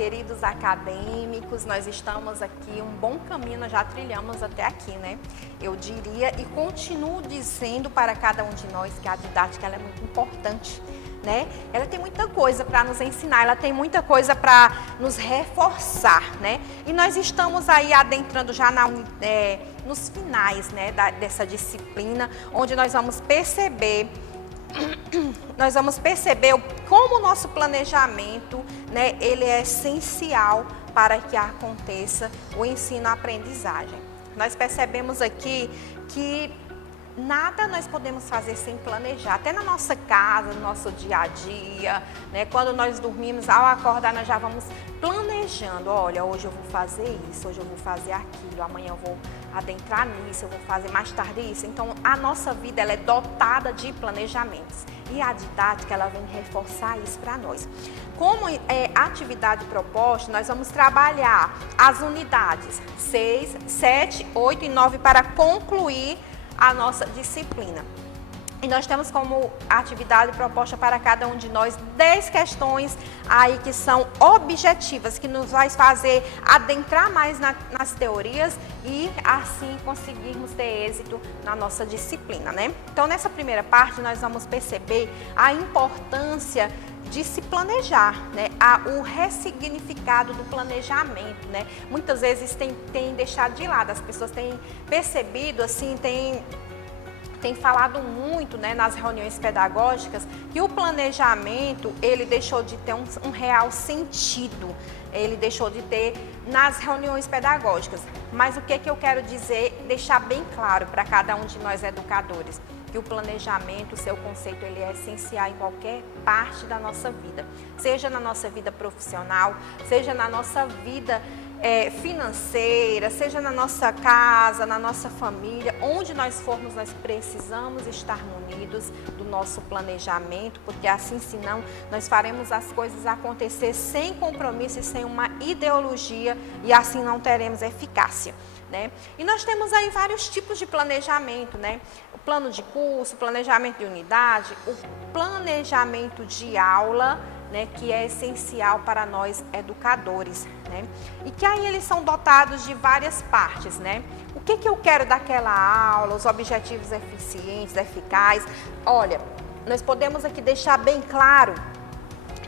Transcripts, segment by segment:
queridos acadêmicos, nós estamos aqui, um bom caminho nós já trilhamos até aqui, né? Eu diria e continuo dizendo para cada um de nós que a didática ela é muito importante, né? Ela tem muita coisa para nos ensinar, ela tem muita coisa para nos reforçar, né? E nós estamos aí adentrando já nos finais, né, dessa disciplina, onde nós vamos perceber como o nosso planejamento, né, ele é essencial para que aconteça o ensino-aprendizagem. Nós percebemos aqui que nada nós podemos fazer sem planejar, até na nossa casa, no nosso dia a dia, né? Quando nós dormimos, ao acordar, nós já vamos planejando. Olha, hoje eu vou fazer isso, hoje eu vou fazer aquilo, amanhã eu vou adentrar nisso, eu vou fazer mais tarde isso. Então, a nossa vida ela é dotada de planejamentos e a didática ela vem reforçar isso para nós. Como atividade proposta, nós vamos trabalhar as unidades 6, 7, 8 e 9 para concluir a nossa disciplina. E nós temos como atividade proposta para cada um de nós 10 questões aí que são objetivas, que nos vai fazer adentrar mais nas teorias e assim conseguirmos ter êxito na nossa disciplina, né? Então, nessa primeira parte, nós vamos perceber a importância de se planejar, né? O ressignificado do planejamento, né? Muitas vezes tem deixado de lado, as pessoas têm percebido, assim, tem falado muito, né, nas reuniões pedagógicas que o planejamento ele deixou de ter um real sentido, ele deixou de ter nas reuniões pedagógicas. Mas o que eu quero dizer, deixar bem claro para cada um de nós educadores, que o planejamento, o seu conceito, ele é essencial em qualquer parte da nossa vida, seja na nossa vida profissional, seja na nossa vida financeira, seja na nossa casa, na nossa família, onde nós formos, nós precisamos estar munidos do nosso planejamento, porque assim, senão, nós faremos as coisas acontecer sem compromisso e sem uma ideologia e assim não teremos eficácia, né? E nós temos aí vários tipos de planejamento, né? O plano de curso, o planejamento de unidade, o planejamento de aula, né, que é essencial para nós educadores, né? E que aí eles são dotados de várias partes, né? O que eu quero daquela aula, os objetivos eficientes, eficazes. Olha, nós podemos aqui deixar bem claro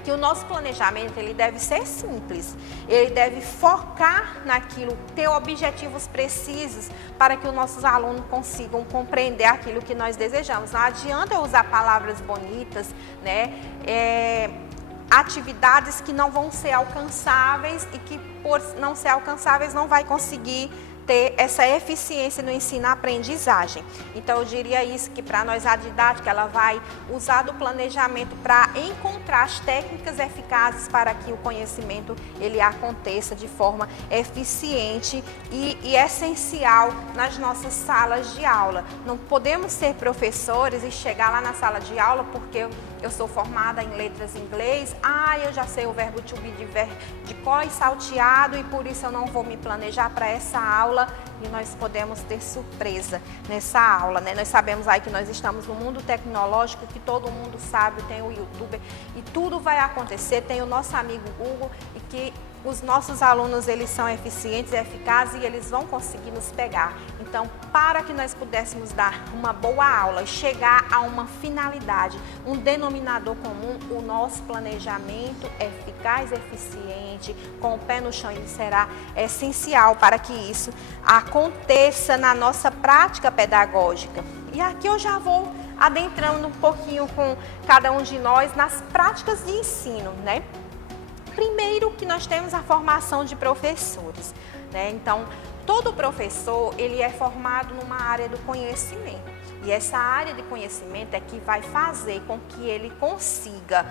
que o nosso planejamento ele deve ser simples, ele deve focar naquilo, ter objetivos precisos para que os nossos alunos consigam compreender aquilo que nós desejamos. Não adianta eu usar palavras bonitas, né? Atividades que não vão ser alcançáveis e que por não ser alcançáveis não vai conseguir ter essa eficiência no ensino-aprendizagem. Então, eu diria isso, que para nós a didática, ela vai usar do planejamento para encontrar as técnicas eficazes para que o conhecimento ele aconteça de forma eficiente e essencial nas nossas salas de aula. Não podemos ser professores e chegar lá na sala de aula porque eu sou formada em letras em inglês, eu já sei o verbo to be de cor e salteado e por isso eu não vou me planejar para essa aula e nós podemos ter surpresa nessa aula, né? Nós sabemos aí que nós estamos no mundo tecnológico, que todo mundo sabe, tem o YouTube e tudo vai acontecer, tem o nosso amigo Google e que os nossos alunos eles são eficientes e eficazes e eles vão conseguir nos pegar. Então, para que nós pudéssemos dar uma boa aula e chegar a uma finalidade, um denominador comum, o nosso planejamento eficaz e eficiente, com o pé no chão, ele será essencial para que isso aconteça na nossa prática pedagógica. E aqui eu já vou adentrando um pouquinho com cada um de nós nas práticas de ensino, né? Primeiro que nós temos a formação de professores, né? Então, todo professor, ele é formado numa área do conhecimento. E essa área de conhecimento é que vai fazer com que ele consiga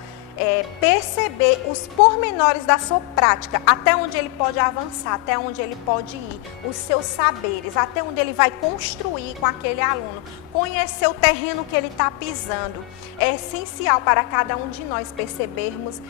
perceber os pormenores da sua prática, até onde ele pode avançar, até onde ele pode ir, os seus saberes, até onde ele vai construir com aquele aluno, conhecer o terreno que ele está pisando. É essencial para cada um de nós percebermos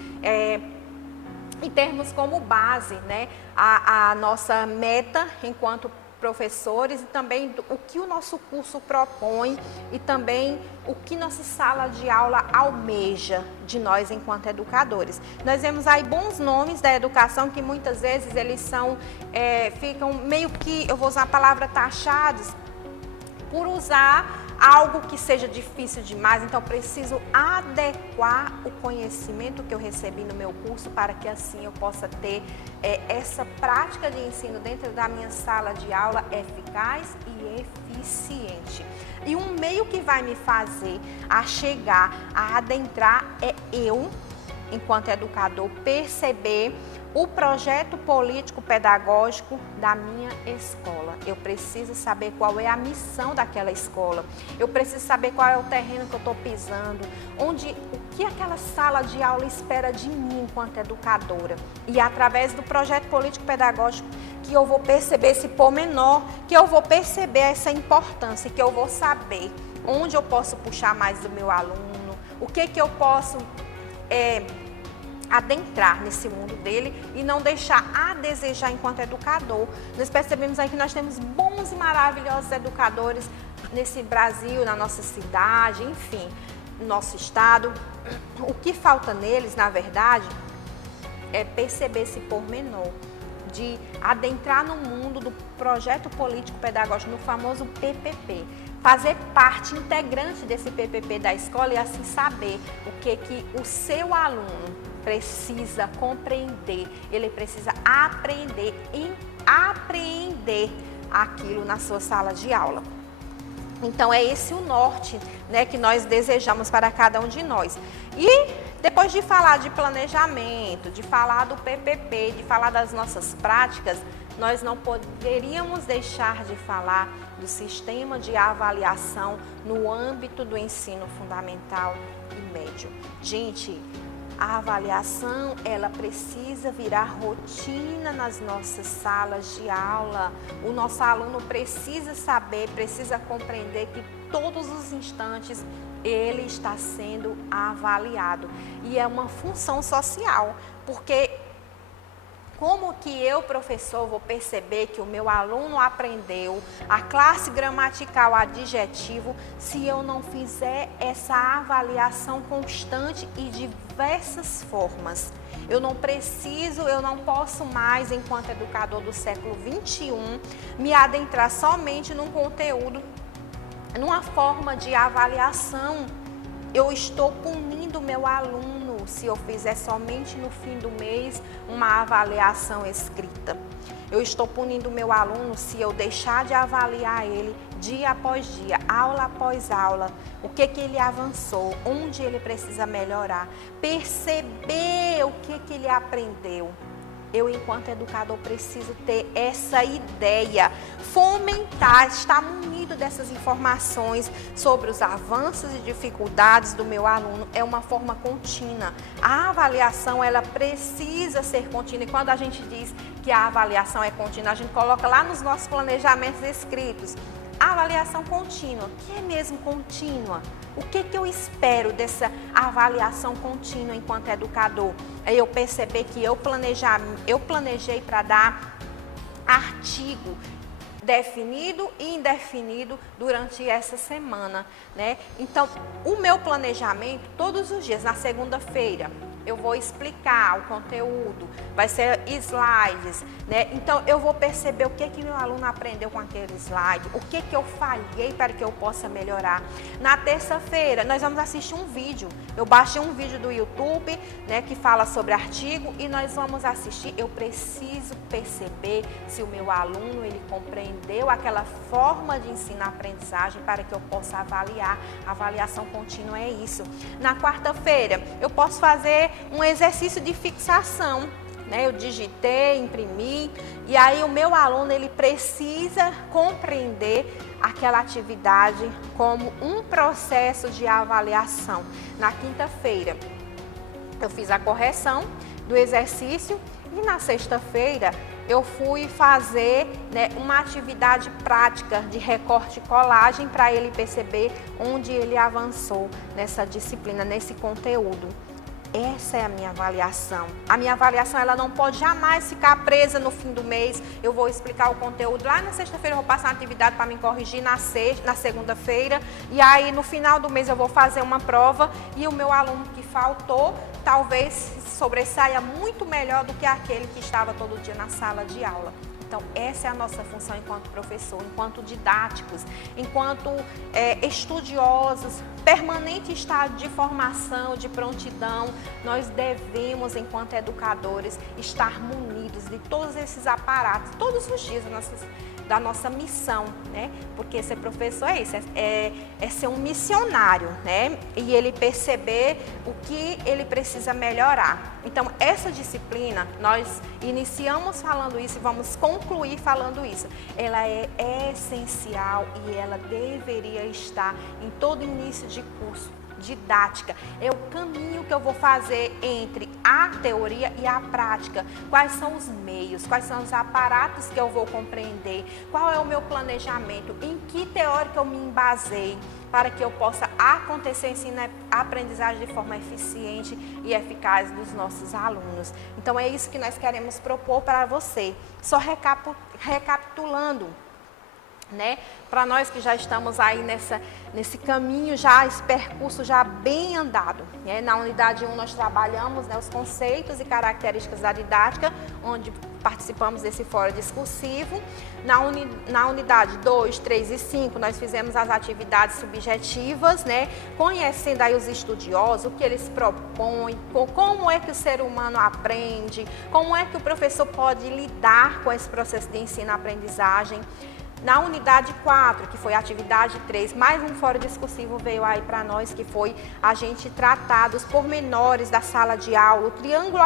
e termos como base, né, a nossa meta enquanto professores e também o que o nosso curso propõe e também o que nossa sala de aula almeja de nós enquanto educadores. Nós vemos aí bons nomes da educação que muitas vezes eles ficam meio que, eu vou usar a palavra taxados, por usar algo que seja difícil demais, então preciso adequar o conhecimento que eu recebi no meu curso para que assim eu possa ter essa prática de ensino dentro da minha sala de aula eficaz e eficiente. E um meio que vai me fazer a chegar, a adentrar é eu, enquanto educador, perceber o projeto político-pedagógico da minha escola. Eu preciso saber qual é a missão daquela escola. Eu preciso saber qual é o terreno que eu estou pisando, o que aquela sala de aula espera de mim enquanto educadora. E através do projeto político-pedagógico que eu vou perceber esse pormenor, que eu vou perceber essa importância, que eu vou saber onde eu posso puxar mais do meu aluno, o que eu posso adentrar nesse mundo dele e não deixar a desejar enquanto educador. Nós percebemos aí que nós temos bons e maravilhosos educadores nesse Brasil, na nossa cidade, enfim, no nosso estado. O que falta neles, na verdade, é perceber esse pormenor de adentrar no mundo do projeto político-pedagógico, no famoso PPP. Fazer parte integrante desse PPP da escola e assim saber o que o seu aluno precisa compreender, ele precisa aprender e apreender aquilo na sua sala de aula. Então é esse o norte, né, que nós desejamos para cada um de nós. E depois de falar de planejamento, de falar do PPP, de falar das nossas práticas, nós não poderíamos deixar de falar do sistema de avaliação no âmbito do ensino fundamental e médio. Gente, a avaliação, ela precisa virar rotina nas nossas salas de aula. O nosso aluno precisa saber, precisa compreender que todos os instantes ele está sendo avaliado. E é uma função social, porque como que eu, professor, vou perceber que o meu aluno aprendeu a classe gramatical adjetivo se eu não fizer essa avaliação constante e de diversas formas? Eu não posso mais, enquanto educador do século XXI, me adentrar somente num conteúdo, numa forma de avaliação. Eu estou punindo o meu aluno se eu fizer somente no fim do mês uma avaliação escrita. Eu estou punindo o meu aluno se eu deixar de avaliar ele dia após dia, aula após aula, o que ele avançou, onde ele precisa melhorar, perceber o que ele aprendeu. Eu, enquanto educador, preciso ter essa ideia, fomentar, estar munido dessas informações sobre os avanços e dificuldades do meu aluno. É uma forma contínua. A avaliação, ela precisa ser contínua. E quando a gente diz que a avaliação é contínua, a gente coloca lá nos nossos planejamentos escritos. Avaliação contínua. O que é mesmo contínua? O que eu espero dessa avaliação contínua enquanto educador? É eu perceber que eu planejei para dar artigo definido e indefinido durante essa semana, né? Então, o meu planejamento, todos os dias, na segunda-feira, eu vou explicar o conteúdo, vai ser slides, né? Então, eu vou perceber o que meu aluno aprendeu com aquele slide, o que eu falhei para que eu possa melhorar. Na terça-feira, nós vamos assistir um vídeo. Eu baixei um vídeo do YouTube, né, que fala sobre artigo e nós vamos assistir. Eu preciso perceber se o meu aluno, ele compreendeu aquela forma de ensino-aprendizagem para que eu possa avaliar. A avaliação contínua é isso. Na quarta-feira, eu posso fazer um exercício de fixação, né? Eu digitei, imprimi, e aí o meu aluno, ele precisa compreender aquela atividade como um processo de avaliação. Na quinta-feira, eu fiz a correção do exercício e na sexta-feira eu fui fazer, né, uma atividade prática de recorte e colagem para ele perceber onde ele avançou nessa disciplina, nesse conteúdo. essa é a minha avaliação. A minha avaliação, ela não pode jamais ficar presa no fim do mês. Eu vou explicar o conteúdo lá na sexta-feira, eu vou passar uma atividade para me corrigir na segunda-feira. E aí, no final do mês, eu vou fazer uma prova e o meu aluno que faltou, talvez sobressaia muito melhor do que aquele que estava todo dia na sala de aula. Então, essa é a nossa função enquanto professor, enquanto didáticos, enquanto estudiosos, permanente estado de formação, de prontidão. Nós devemos, enquanto educadores, estar munidos de todos esses aparatos, todos os dias da nossa missão, né? Porque ser professor é isso, é ser um missionário, né? E ele perceber o que ele precisa melhorar. Então, essa disciplina, nós iniciamos falando isso e vamos concluir falando isso. Ela é essencial e ela deveria estar em todo início de curso. Didática é o caminho que eu vou fazer entre a teoria e a prática. Quais são os meios, quais são os aparatos que eu vou compreender, qual é o meu planejamento, em que teórica eu me embasei para que eu possa acontecer ensino e aprendizagem de forma eficiente e eficaz dos nossos alunos. Então é isso que nós queremos propor para você. Só recapitulando, né? Para nós que já estamos aí nesse caminho, já esse percurso já bem andado, né? Na unidade 1 nós trabalhamos, né, os conceitos e características da didática, onde participamos desse fórum discursivo. Na unidade 2, 3 e 5 nós fizemos as atividades subjetivas, né? Conhecendo aí os estudiosos, o que eles propõem, como é que o ser humano aprende, como é que o professor pode lidar com esse processo de ensino-aprendizagem. Na unidade 4, que foi a atividade 3, mais um fórum discursivo veio aí para nós, que foi a gente tratar dos pormenores da sala de aula, o triângulo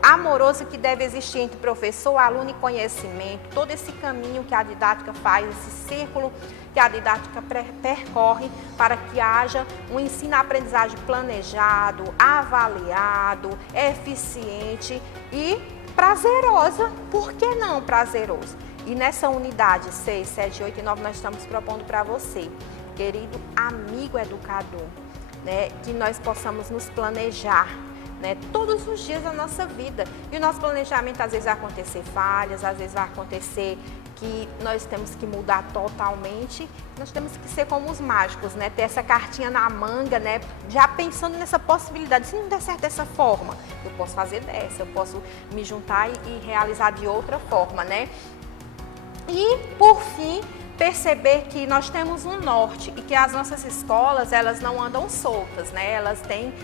amoroso que deve existir entre professor, aluno e conhecimento, todo esse caminho que a didática faz, esse círculo que a didática percorre para que haja um ensino-aprendizagem planejado, avaliado, eficiente e prazerosa. Por que não prazeroso? E nessa unidade 6, 7, 8 e 9 nós estamos propondo para você, querido amigo educador, né, que nós possamos nos planejar, né, todos os dias da nossa vida. E o nosso planejamento às vezes vai acontecer falhas, às vezes vai acontecer que nós temos que mudar totalmente. Nós temos que ser como os mágicos, né, ter essa cartinha na manga, né, já pensando nessa possibilidade. Se não der certo dessa forma, eu posso fazer dessa, eu posso me juntar e realizar de outra forma, né? E, por fim, perceber que nós temos um norte e que as nossas escolas, elas não andam soltas, né? Elas têm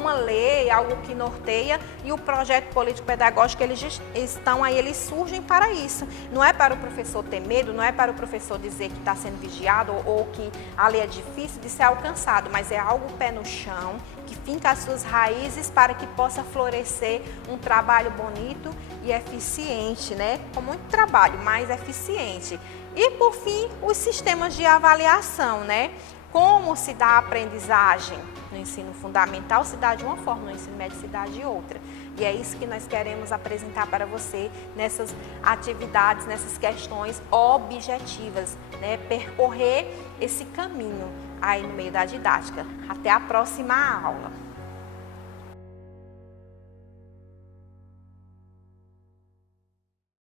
uma lei, algo que norteia, e o projeto político-pedagógico, eles estão aí, eles surgem para isso. Não é para o professor ter medo, não é para o professor dizer que está sendo vigiado ou que a lei é difícil de ser alcançado, mas é algo pé no chão, que finca as suas raízes para que possa florescer um trabalho bonito e eficiente, né? Com muito trabalho, mas eficiente. E, por fim, os sistemas de avaliação, né? Como se dá a aprendizagem no ensino fundamental, se dá de uma forma, no ensino médio se dá de outra. E é isso que nós queremos apresentar para você nessas atividades, nessas questões objetivas, né? Percorrer esse caminho aí no meio da didática. Até a próxima aula.